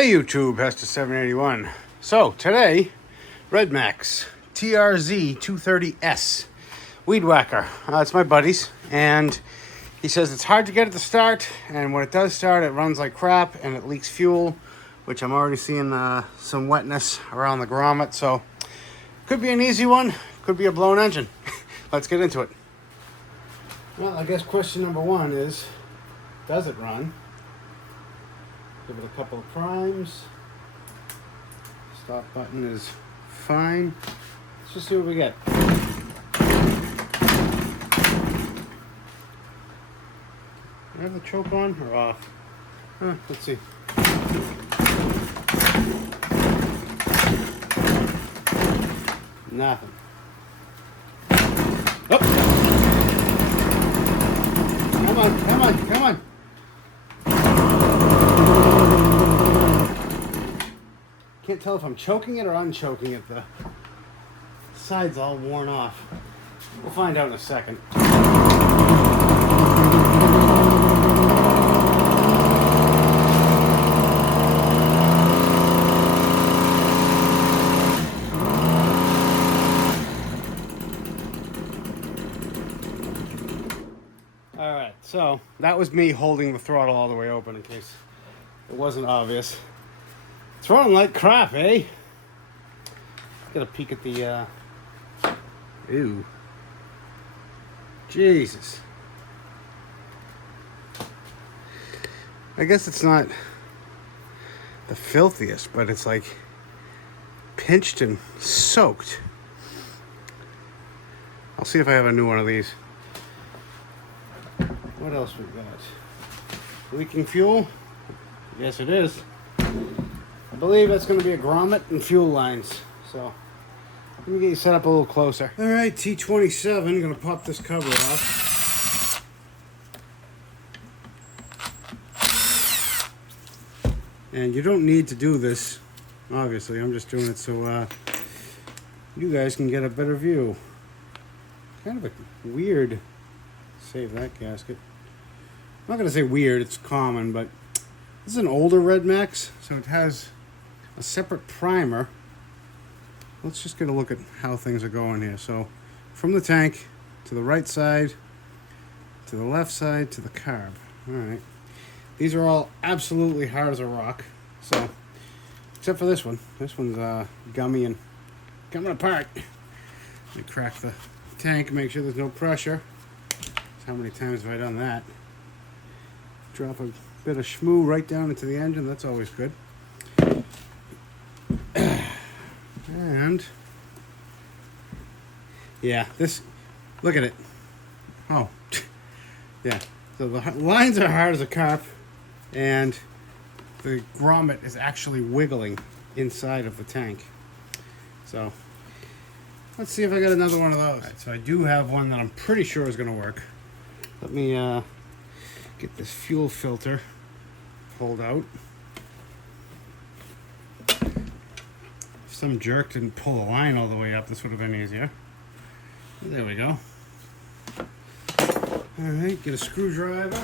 Hey YouTube, Hester781. So today, RedMax TRZ230S weed whacker. It's my buddy's, and he says it's hard to get it to start, and when it does start, it runs like crap and it leaks fuel, which I'm already seeing some wetness around the grommet. So could be an easy one, could be a blown engine. Let's get into it. Well, I guess question number one is, does it run? Give it a couple of primes. Stop button is fine. Let's just see what we get. Do I have the choke on or off? Let's see. Nothing. Oh. Come on, come on, come on. Can't tell if I'm choking it or unchoking it. The side's all worn off. We'll find out in a second. Alright, so that was me holding the throttle all the way open in case it wasn't obvious. It's running like crap, eh? Get a peek at the, Ew. Jesus. I guess it's not the filthiest, but it's like pinched and soaked. I'll see if I have a new one of these. What else we got? Leaking fuel? Yes, it is. I believe that's going to be a grommet and fuel lines. So, let me get you set up a little closer. Alright, T27. Going to pop this cover off. And you don't need to do this, obviously. I'm just doing it so you guys can get a better view. Kind of a weird... Save that gasket. I'm not going to say weird, it's common, but this is an older RedMax, so it has a separate primer. Let's just get a look at how things are going here. So from the tank to the right side, to the left side, to the carb. Alright. These are all absolutely hard as a rock. So, except for this one. This one's gummy and coming apart. Let me crack the tank, make sure there's no pressure. How many times have I done that? Drop a bit of schmoo right down into the engine. That's always good. And yeah, this, look at it. Oh, yeah. So the lines are hard as a carp, and the grommet is actually wiggling inside of the tank. So let's see if I got another one of those. Right, so I do have one that I'm pretty sure is going to work. Let me get this fuel filter pulled out. If some jerk didn't pull the line all the way up, this would have been easier. There we go. Alright, get a screwdriver.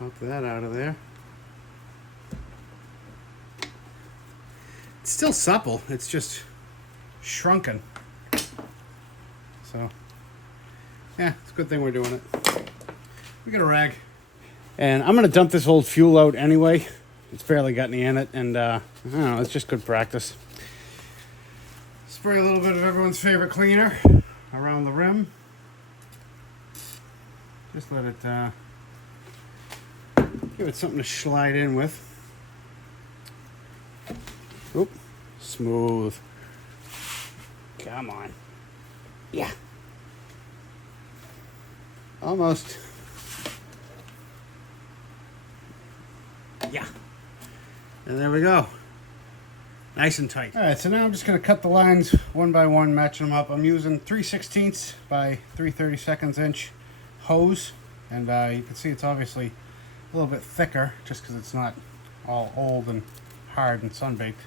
Pop that out of there. It's still supple, it's just shrunken. So, yeah, it's a good thing we're doing it. We got a rag. And I'm going to dump this old fuel out anyway. It's barely got any in it, and I don't know, it's just good practice. Spray a little bit of everyone's favorite cleaner around the rim. Just let it, give it something to slide in with. Oop, smooth. Come on. Yeah. Almost. Yeah. And there we go. Nice and tight. Alright, so now I'm just going to cut the lines one by one, matching them up. I'm using 3/16 by 3/32 inch hose. And you can see it's obviously a little bit thicker just because it's not all old and hard and sun-baked.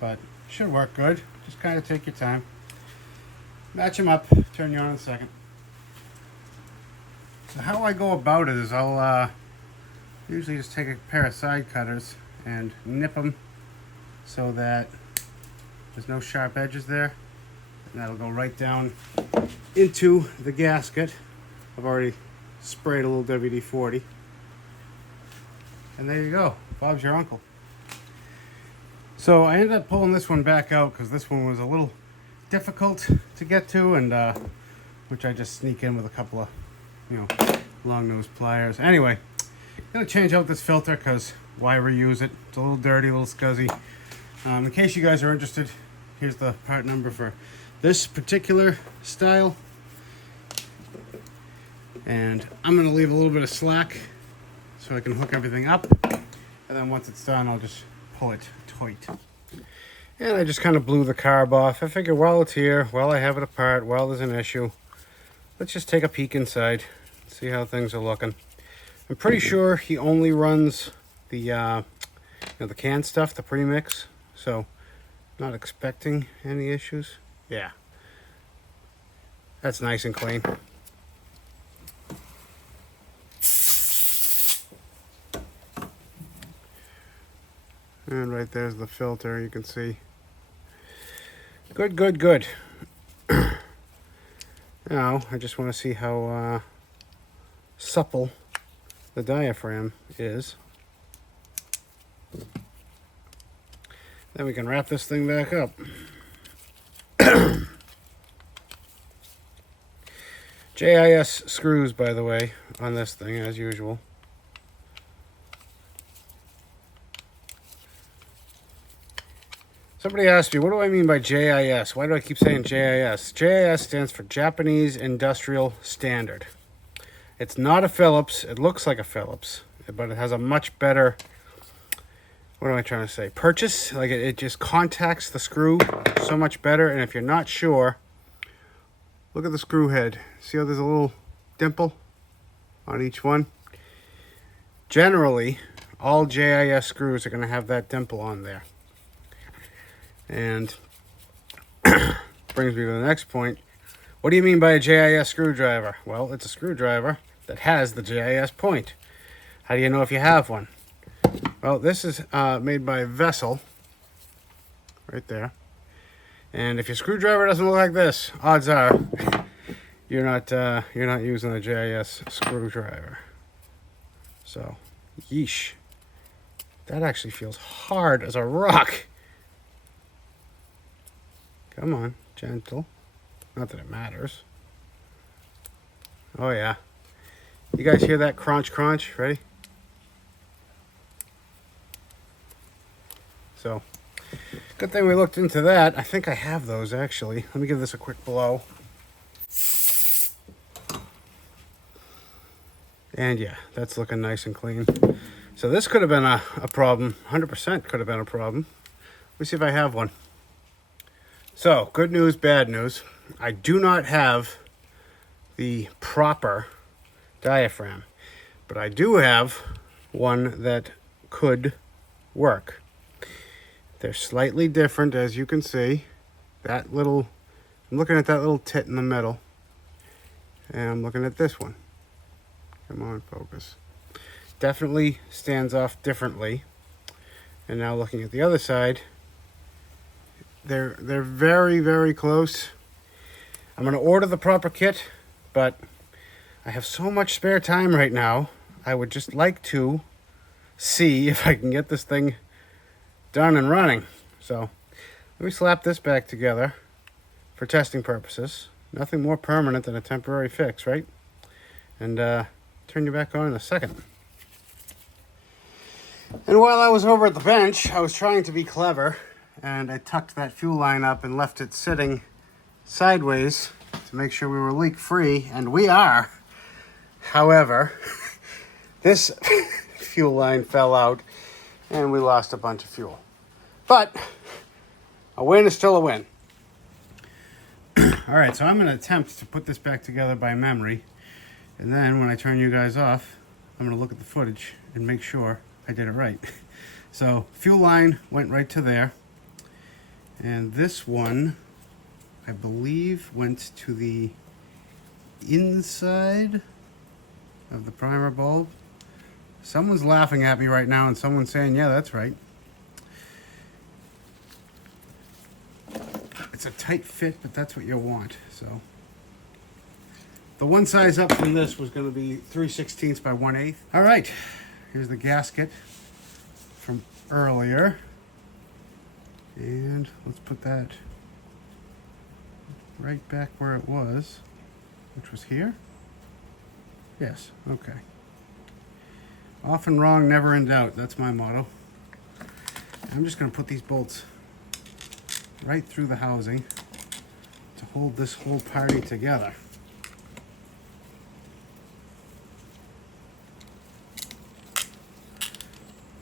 But should work good. Just kind of take your time. Match them up. Turn you on in a second. So how I go about it is I'll Usually just take a pair of side cutters and nip them so that there's no sharp edges there, and that'll go right down into the gasket. I've already sprayed a little WD-40, and there you go. Bob's your uncle. So I ended up pulling this one back out because this one was a little difficult to get to, and which I just sneak in with a couple of, long nose pliers. Anyway, I'm gonna change out this filter because why reuse it? It's a little dirty, a little scuzzy. In case you guys are interested, here's the part number for this particular style. And I'm gonna leave a little bit of slack so I can hook everything up. And then once it's done, I'll just pull it tight. And I just kind of blew the carb off. I figure while it's here, while I have it apart, while there's an issue, let's just take a peek inside, see how things are looking. I'm pretty sure he only runs the the canned stuff, the premix, so not expecting any issues. Yeah, that's nice and clean. And right there's the filter, you can see. Good, good, good. Now, I just want to see how supple the diaphragm is. Then we can wrap this thing back up. JIS screws, by the way, on this thing, as usual. Somebody asked me, what do I mean by JIS? Why do I keep saying JIS? JIS stands for Japanese Industrial Standard. It's not a Phillips. It looks like a Phillips, but it has a much better, what am I trying to say? Purchase. Like it just contacts the screw so much better. And if you're not sure, look at the screw head. See how there's a little dimple on each one? Generally, all JIS screws are going to have that dimple on there. And brings me to the next point. What do you mean by a JIS screwdriver? Well, it's a screwdriver that has the JIS point. How do you know if you have one? Well, this is made by Vessel, right there. And if your screwdriver doesn't look like this, odds are you're not using a JIS screwdriver. So, yeesh. That actually feels hard as a rock. Come on, gentle. Not that it matters. Oh yeah. You guys hear that crunch crunch? Ready? So, good thing we looked into that. I think I have those actually. Let me give this a quick blow. And yeah, that's looking nice and clean. So this could have been a problem. 100% could have been a problem. Let me see if I have one. So, good news, bad news. I do not have the proper diaphragm, but I do have one that could work. They're slightly different, as you can see. I'm looking at that little tit in the middle, and I'm looking at this one. Come on, focus. Definitely stands off differently. And now looking at the other side, they're very, very close. I'm going to order the proper kit, but I have so much spare time right now. I would just like to see if I can get this thing done and running. So let me slap this back together for testing purposes. Nothing more permanent than a temporary fix, right? And turn you back on in a second. And while I was over at the bench, I was trying to be clever, and I tucked that fuel line up and left it sitting sideways to make sure we were leak free, and we are. However, this fuel line fell out and we lost a bunch of fuel. But a win is still a win. All right, so I'm going to attempt to put this back together by memory, and then when I turn you guys off, I'm going to look at the footage and make sure I did it right. So fuel line went right to there, and this one I believe went to the inside of the primer bulb. Someone's laughing at me right now and someone's saying, yeah, that's right. It's a tight fit, but that's what you'll want. So the one size up from this was going to be 3/16 by 1/8. All right, here's the gasket from earlier. And let's put that right back where it was, which was here. Yes, okay. Often wrong, never in doubt. That's my motto. I'm just going to put these bolts right through the housing to hold this whole party together.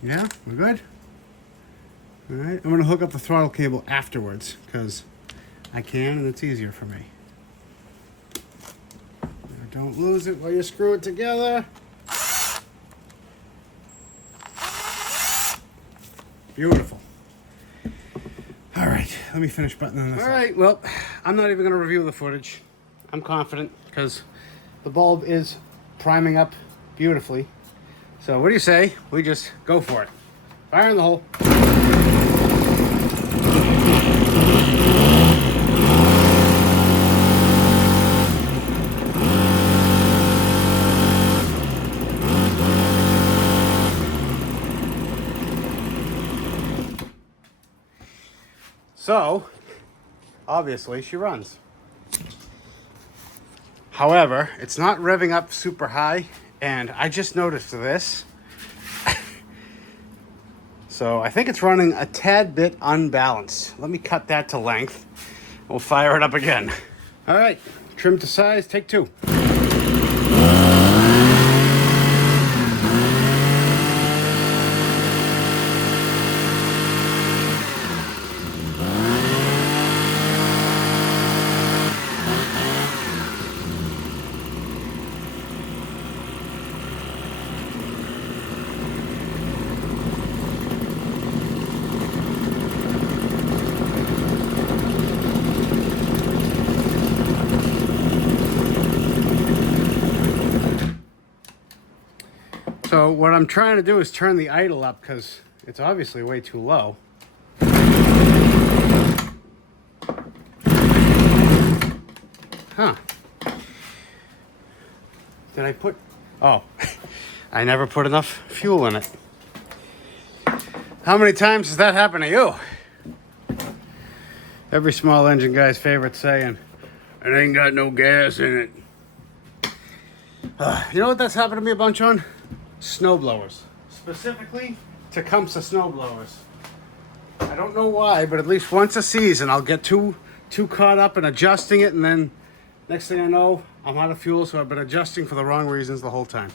Yeah, we're good? All right, I'm going to hook up the throttle cable afterwards because I can and it's easier for me. Now, don't lose it while you screw it together. Beautiful. All right, let me finish buttoning this up. All right, well, I'm not even going to review the footage. I'm confident because the bulb is priming up beautifully. So what do you say? We just go for it. Fire in the hole. So, obviously she runs. However, it's not revving up super high, and I just noticed this. So I think it's running a tad bit unbalanced. Let me cut that to length. We'll fire it up again. All right, trim to size, take 2. So what I'm trying to do is turn the idle up because it's obviously way too low. Huh. Did I put... Oh, I never put enough fuel in it. How many times has that happened to you? Every small engine guy's favorite saying, it ain't got no gas in it. You know what that's happened to me a bunch on? Snowblowers. Specifically, Tecumseh snowblowers. I don't know why, but at least once a season I'll get too caught up in adjusting it, and then next thing I know, I'm out of fuel, so I've been adjusting for the wrong reasons the whole time.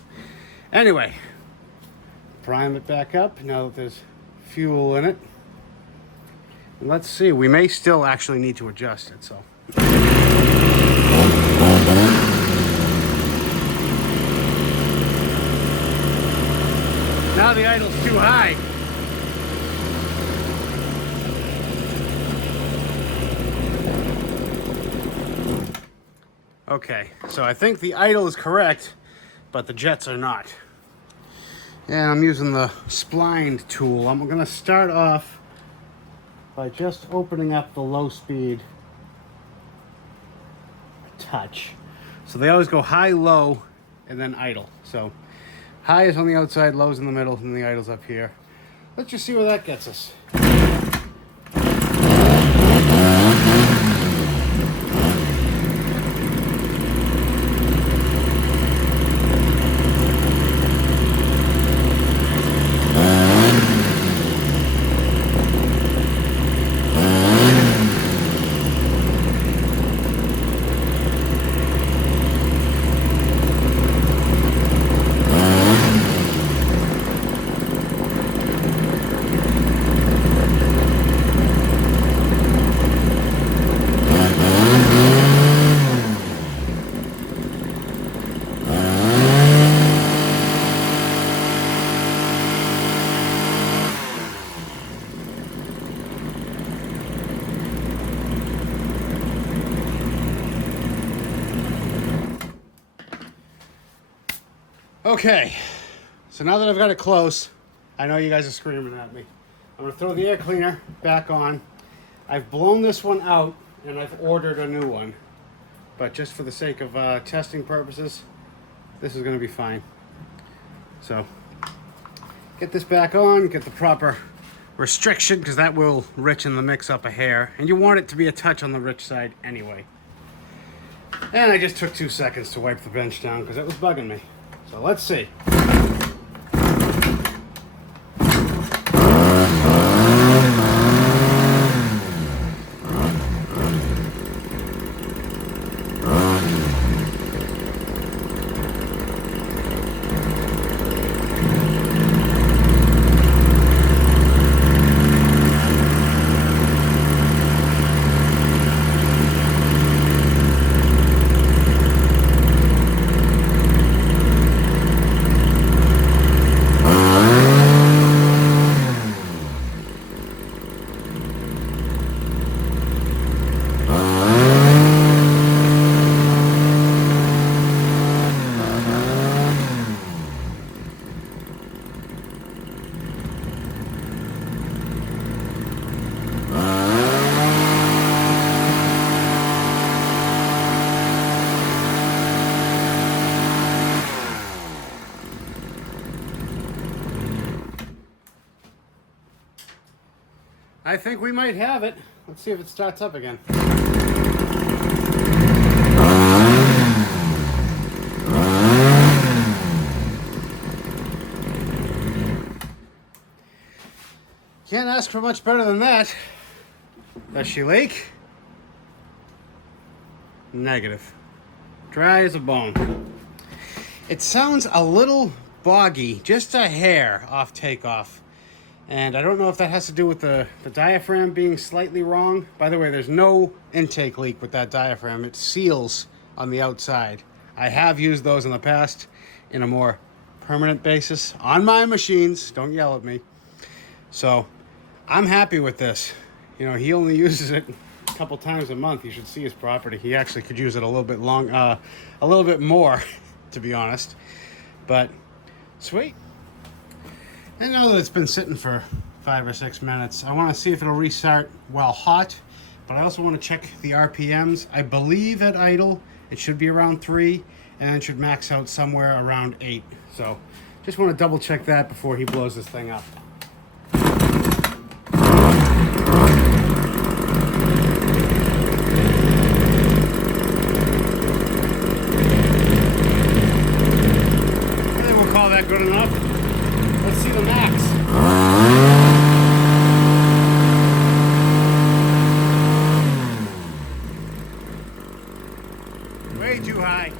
Anyway, prime it back up now that there's fuel in it. And let's see, we may still actually need to adjust it, so. Now the idle's too high. Okay, so I think the idle is correct, but the jets are not. And I'm using the splined tool. I'm gonna start off by just opening up the low speed a touch. So they always go high, low, and then idle. So high is on the outside, low is in the middle, and the idle's up here. Let's just see where that gets us. Okay, So now that I've got it close, I know you guys are screaming at me. I'm gonna throw the air cleaner back on. I've blown this one out and I've ordered a new one. But just for the sake of testing purposes, this is gonna be fine. So, get this back on, get the proper restriction, because that will richen the mix up a hair. And you want it to be a touch on the rich side anyway. And I just took 2 seconds to wipe the bench down because it was bugging me. So let's see. I think we might have it. Let's see if it starts up again. Can't ask for much better than that. Does she leak? Negative. Dry as a bone. It sounds a little boggy, just a hair off takeoff. And I don't know if that has to do with the diaphragm being slightly wrong. By the way, there's no intake leak with that diaphragm. It seals on the outside. I have used those in the past in a more permanent basis on my machines. Don't yell at me. So I'm happy with this. You know, he only uses it a couple times a month. You should see his property. He actually could use it a little bit a little bit more, to be honest. But sweet. And now that it's been sitting for 5 or 6 minutes, I want to see if it'll restart while hot, but I also want to check the RPMs. I believe at idle it should be around 3, and it should max out somewhere around 8. So just want to double check that before he blows this thing up. I think we'll call that good enough. Let's see the max. Way too high.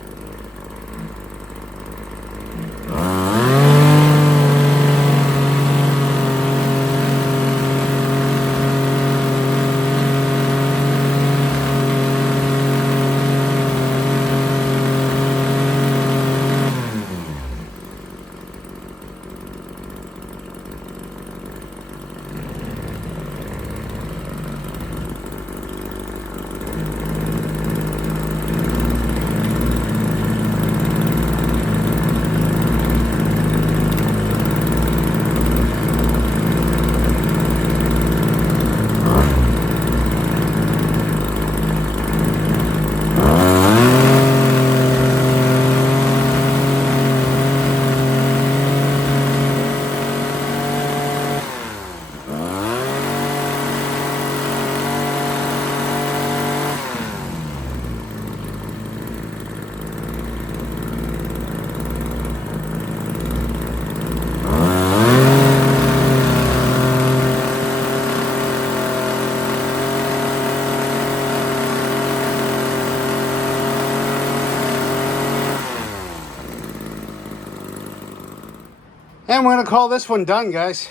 And we're gonna call this one done, guys.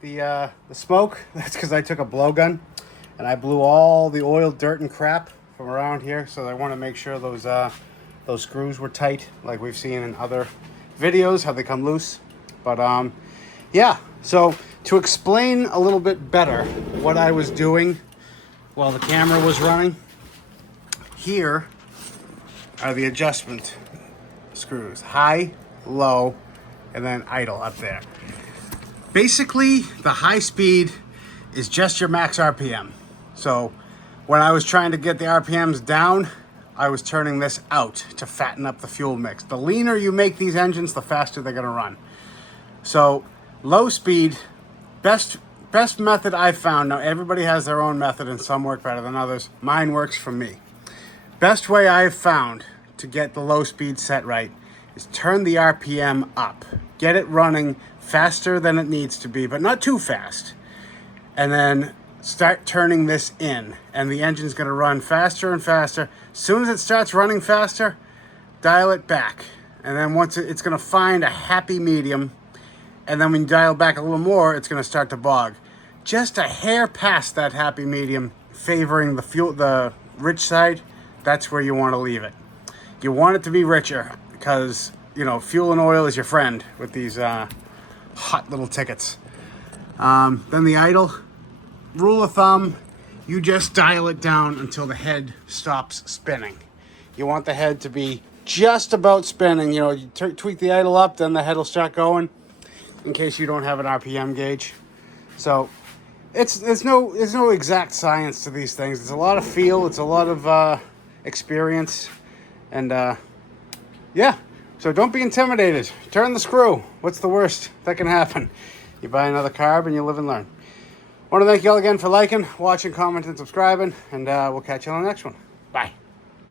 The smoke, that's because I took a blowgun and I blew all the oil, dirt, and crap from around here. So I want to make sure those screws were tight, like we've seen in other videos, how they come loose. But yeah. So to explain a little bit better what I was doing while the camera was running, here are the adjustment screws: high, low, and then idle up there. Basically, the high speed is just your max RPM. So when I was trying to get the RPMs down, I was turning this out to fatten up the fuel mix. The leaner you make these engines, the faster they're gonna run. So low speed, best method I've found. Now everybody has their own method and some work better than others. Mine works for me. Best way I've found to get the low speed set right is turn the RPM up. Get it running faster than it needs to be, but not too fast. And then start turning this in, and the engine's gonna run faster and faster. As soon as it starts running faster, dial it back. And then once it's gonna find a happy medium, and then when you dial back a little more, it's gonna start to bog. Just a hair past that happy medium, favoring the rich side, that's where you wanna leave it. You want it to be richer, because, you know, fuel and oil is your friend with these hot little tickets. Then the idle. Rule of thumb, you just dial it down until the head stops spinning. You want the head to be just about spinning. You know, you tweak the idle up, then the head will start going, in case you don't have an RPM gauge. So there's no exact science to these things. It's a lot of feel, it's a lot of experience, and yeah. So don't be intimidated. Turn the screw. What's the worst that can happen? You buy another carb and you live and learn. I want to thank you all again for liking, watching, commenting, subscribing, and we'll catch you on the next one.